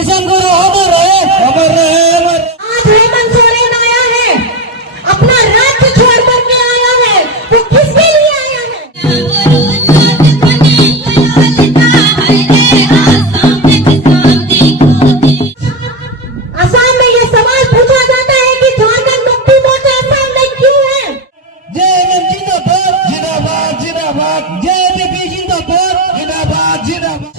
दिसंबर अमर है, अमर है, अमर। आज हेमंत सोरेन आया है, अपना राज्य छोड़ करके आया है, वो किसके लिए आया है? असम में ये सवाल पूछा जाता है कि झारखंड मुक्ति मोर्चा असम में क्यों है? जय जिंदाबाद, जिंदाबाद, जिंदाबाद, जय बीपी जिंदाबाद, जिंदाबाद, जिंदाबाद।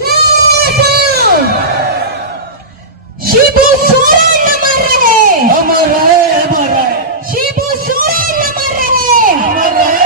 शिबू सोरेन न मर रहे, अमर है, अमर है, शिबू सोरेन न मर रहे। अमर है।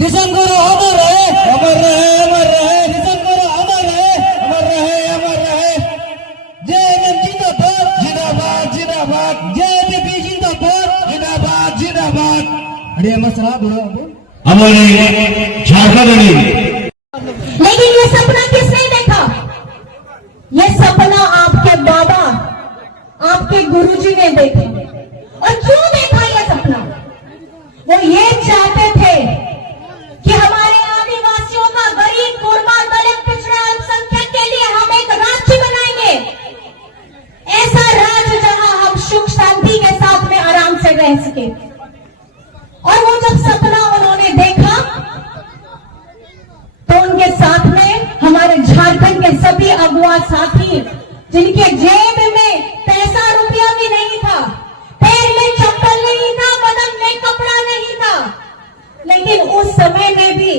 दिसंबर अमर है, अमर रहे, अमर रहे, दिसंबर अमर है, अमर रहे, अमर रहे। जय जिंदाबाद, जिंदाबाद, जिंदाबाद, जय बीपी जिंदाबाद, जिंदाबाद, जिंदाबाद। अरे मसला बोलो हमारे झारखंड में। लेकिन ये सपना किसने देखा? ये सपना आपके बाबा, आपके गुरुजी ने देखा। और क्यों देखा ये सपना? वो ये चाहते थे कि हमारे आदिवासियों का, गरीब, कुर्मा, दलित, पिछड़ा, अल्पसंख्यक के लिए हम एक राज्य बनाएंगे, ऐसा राज्य जहां हम सुख शांति के साथ में आराम से रह सके। और वो जब सपना उन्होंने देखा तो उनके साथ में हमारे झारखंड के सभी अगुआ साथी, जिनके जेब में पैसा रुपया भी नहीं था, पैर में चप्पल नहीं था, बदन में कपड़ा नहीं था, लेकिन उस समय में भी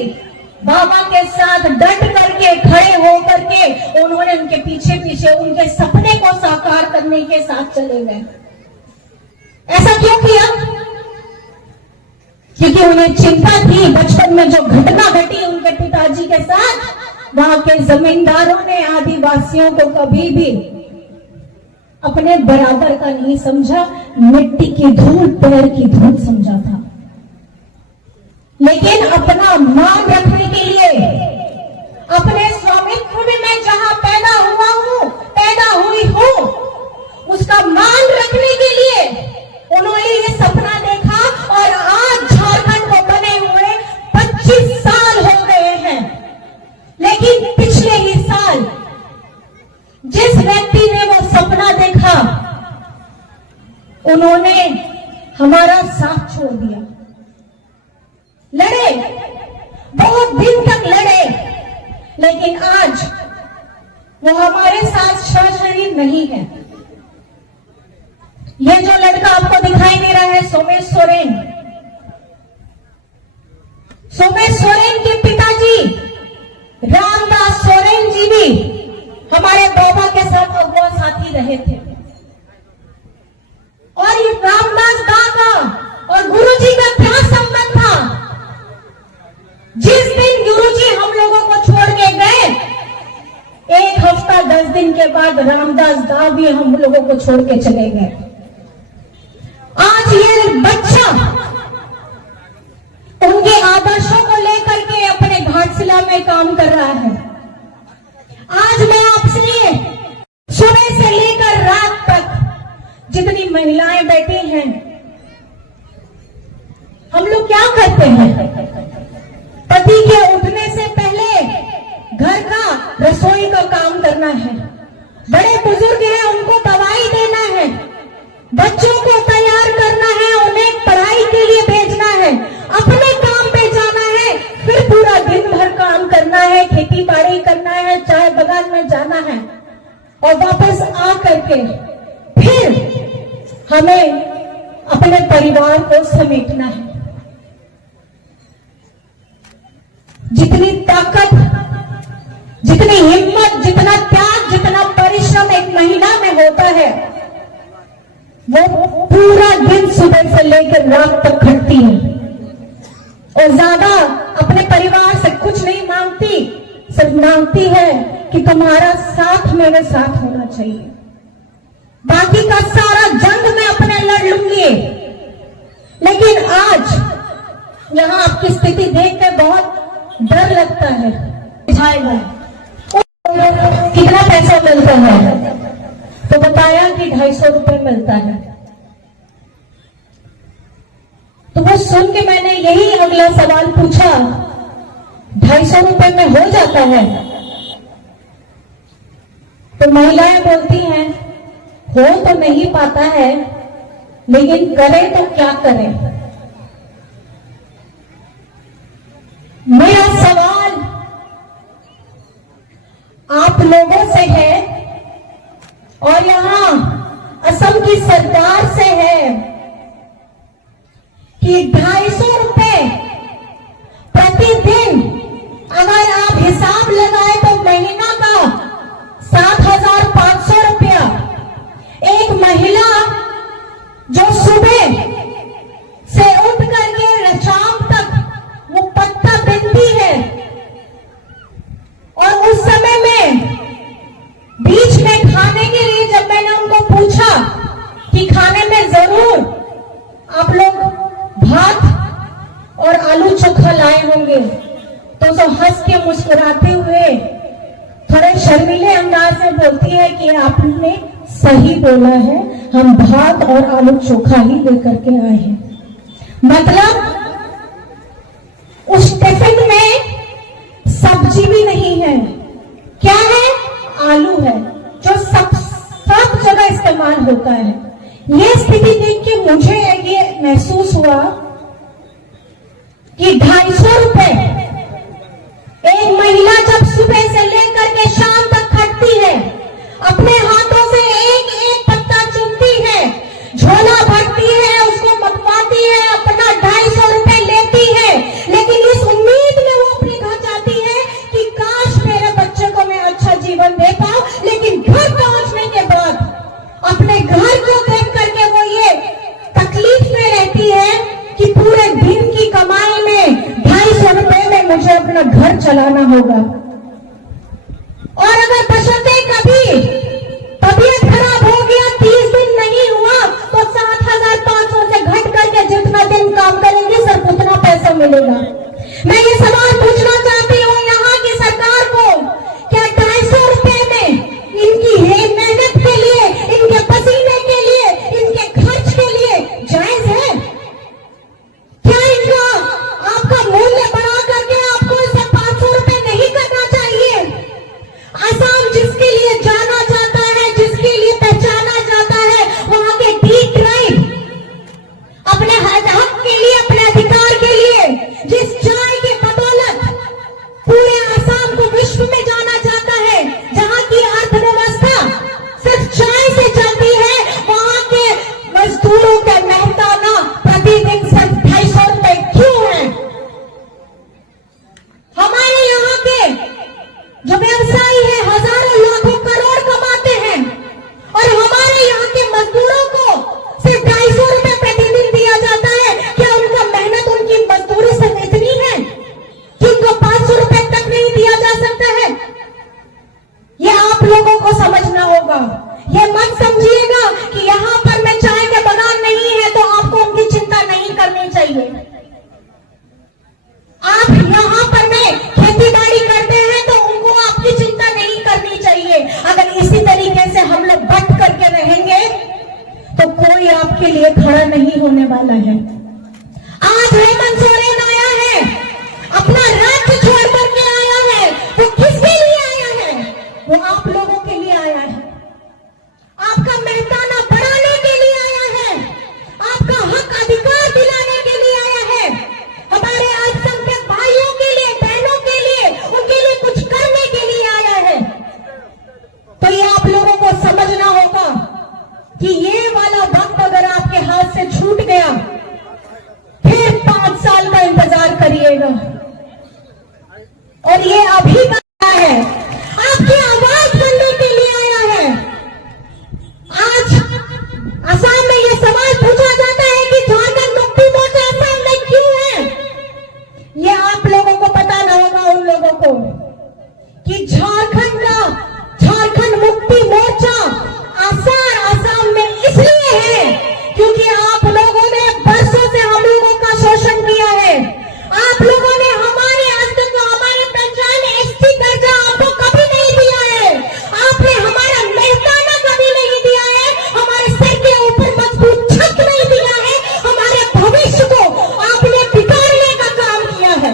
बाबा के साथ डट करके, खड़े होकर के उन्होंने उनके पीछे पीछे उनके सपने को साकार करने के साथ चले गए। ऐसा क्यों किया? क्योंकि उन्हें चिंता थी, बचपन में जो घटना घटी उनके पिताजी के साथ, वहां के जमींदारों ने आदिवासियों को कभी भी अपने बराबर का नहीं समझा, मिट्टी की धूल, पैर की धूल समझा था। लेकिन अपना मान रखने के लिए, अपने स्वामित्व में मैं जहां पैदा हुआ हूं, पैदा हुई हूं, उसका मान रखने के लिए उन्होंने ये सपना देखा। और आज झारखंड को बने हुए 25 साल हो गए हैं, लेकिन पिछले ही साल जिस व्यक्ति ने वो सपना देखा, उन्होंने हमारा साथ छोड़ दिया। लड़े, बहुत दिन तक लड़े, लेकिन आज वो हमारे साथ सशरीर नहीं है। ये जो लड़का आपको दिखाई दे रहा है, सोमेश सोरेन, सोमेश सोरेन के पिताजी रामदास सोरेन जी भी हमारे बाबा के साथ अगुआ साथी रहे थे। और ये रामदास दा का और गुरुजी का क्या संबंध था? जिस दिन गुरुजी हम लोगों को छोड़ के गए, 1 हफ्ता 10 दिन के बाद रामदास दा भी हम लोगों को छोड़ के चले गए। आज ये बच्चा उनके आदर्शों को लेकर के अपने घाटशिला में काम कर रहा है। आज मैं आपसे सुबह से लेकर रात तक जितनी महिलाएं बैठी हैं, हम लोग क्या करते हैं? पति के उठने से पहले घर का रसोई का काम करना है, बड़े बुजुर्ग हैं उनको दवाई देना है, बच्चों को तैयार करना है, उन्हें पढ़ाई के लिए भेजना है, अपने काम पे जाना है, फिर पूरा दिन भर काम करना है, खेती बाड़ी करना है, चाय बागान में जाना है, और वापस आ करके फिर हमें अपने परिवार को समेटना है। जितनी ताकत, जितनी हिम्मत, जितना त्याग, जितना परिश्रम एक महिला में होता है, वो पूरा दिन सुबह से लेकर रात तक खटती है और ज्यादा अपने परिवार से कुछ नहीं मांगती, सिर्फ मांगती है कि तुम्हारा साथ मेरे साथ होना चाहिए, बाकी का सारा जंग मैं अपने लड़ लूंगी। लेकिन आज यहां आपकी स्थिति देखकर बहुत डर लगता है। कितना पैसा मिलता है? तो बताया कि 250 रुपए मिलता है। तो वो सुन के मैंने यही अगला सवाल पूछा, 250 रुपए में हो जाता है? तो महिलाएं बोलती हैं, हो तो नहीं पाता है, लेकिन करें तो क्या करें। मेरा सवाल आप लोगों से है और यहां असम की सरकार से है कि 250 रुपए प्रतिदिन अगर आप हिसाब लगाए तो महीना का 7,500 रुपया एक महिला जो सुबह से उठ करके शाम तक वो पत्ता बिनती है, और उस समय में बीच में खाने के लिए जब मैंने उनको पूछा कि खाने में जरूर आप लोग भात और आलू चोखा लाए होंगे, तो सब हंस के मुस्कुराते हुए थोड़े शर्मीले अंदाज में बोलती है कि आपने सही बोला है, हम भात और आलू चोखा ही लेकर के आए हैं। मतलब उस टिफिन में सब्जी भी नहीं है, क्या है? आलू है, जो सब जगह इस्तेमाल होता है। ये स्थिति देख के मुझे ये महसूस हुआ कि 250 रुपए एक महिला जब सुबह से लेकर के शाम तक खटती है, अपने हाथों से एक एक पत्ता चुनती है, झोला भरती है, उसको मंगवाती है, अपना 250 रुपए लेती है, लेकिन इस उम्मीद में वो अपने घर जाती है कि काश मेरे बच्चे को मैं अच्छा जीवन दे पाऊं। लेकिन घर पहुंचने के बाद अपने घर को देख करके वो ये तकलीफ में रहती है कि पूरे दिन की कमाई में 250 रुपए में मुझे अपना घर चलाना होगा। और अगर बशर्ते कभी तबीयत खराब हो गया, 30 दिन नहीं हुआ, तो 7,500 से घट करके जितना दिन काम करेंगे सिर्फ उतना पैसा मिलेगा। वाला है। आज हेमंत सोरेन आया है, अपना राज्य छोड़ करके आया है। वो किसके लिए आया है? वो आप लोगों के लिए आया है। आपका मेहताना बढ़ाने के लिए आया है, आपका हक अधिकार दिलाने के लिए आया है, हमारे अल्पसंख्यक भाइयों के लिए, बहनों के लिए, उनके लिए कुछ करने के लिए आया है। तो ये आप लोगों को समझना होगा कि ये वाला वक्त अगर आपके हाथ से छूट गया, फिर 5 साल का इंतजार करिएगा। और ये अभी का है, आपकी आवाज बनने के लिए आया है। आज असम में ये सवाल पूछा जाता है कि झारखंड मुक्ति मोर्चा असम में क्यों है? ये आप लोगों को पता ना होगा, उन लोगों को, कि झारखंड मुक्ति मोर्चा असम में इसलिए है क्योंकि आप लोगों ने बरसों से हम लोगों का शोषण किया है। आप लोगों ने हमारे अस्तित्व, हमारी पहचान, एसटी दर्जा आपको कभी नहीं दिया है। आपने हमारा मेहताना कभी नहीं दिया है, हमारे सर के ऊपर मजबूत छत नहीं दिया है, हमारे भविष्य को आपने बिगाड़ने का काम किया है।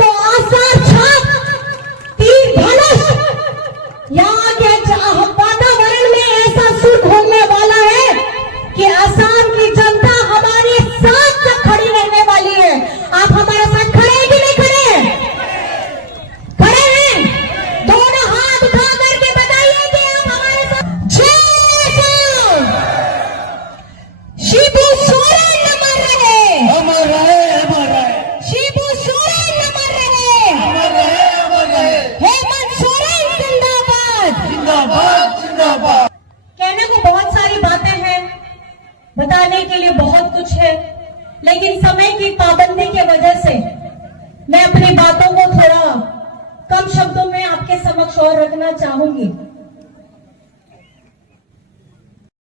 तो आसार छाप, तीर धनुष, यहाँ के वातावरण में ऐसा सुर होने वाला है कि असम की जनता हमारे साथ खड़ी रहने वाली है। आप हमारे साथ खड़े हैं कि नहीं खड़े हैं? खड़े हैं? दोनों हाथ उठा करके बताइए कि आप हमारे साथ। जय श्री शिबू सोरेन अमर रहे, अमर रहे, अमर रहे, शिबू सोरेन अमर रहे, अमर रहे, अमर रहे। हेमंत सोरेन जिंदाबाद। जिंदाबाद, जिंदाबाद। कहने को बहुत सारी बातें हैं, बताने के लिए बहुत कुछ है, लेकिन समय की पाबंदी की वजह से मैं अपनी बातों को थोड़ा कम शब्दों में आपके समक्ष और रखना चाहूंगी।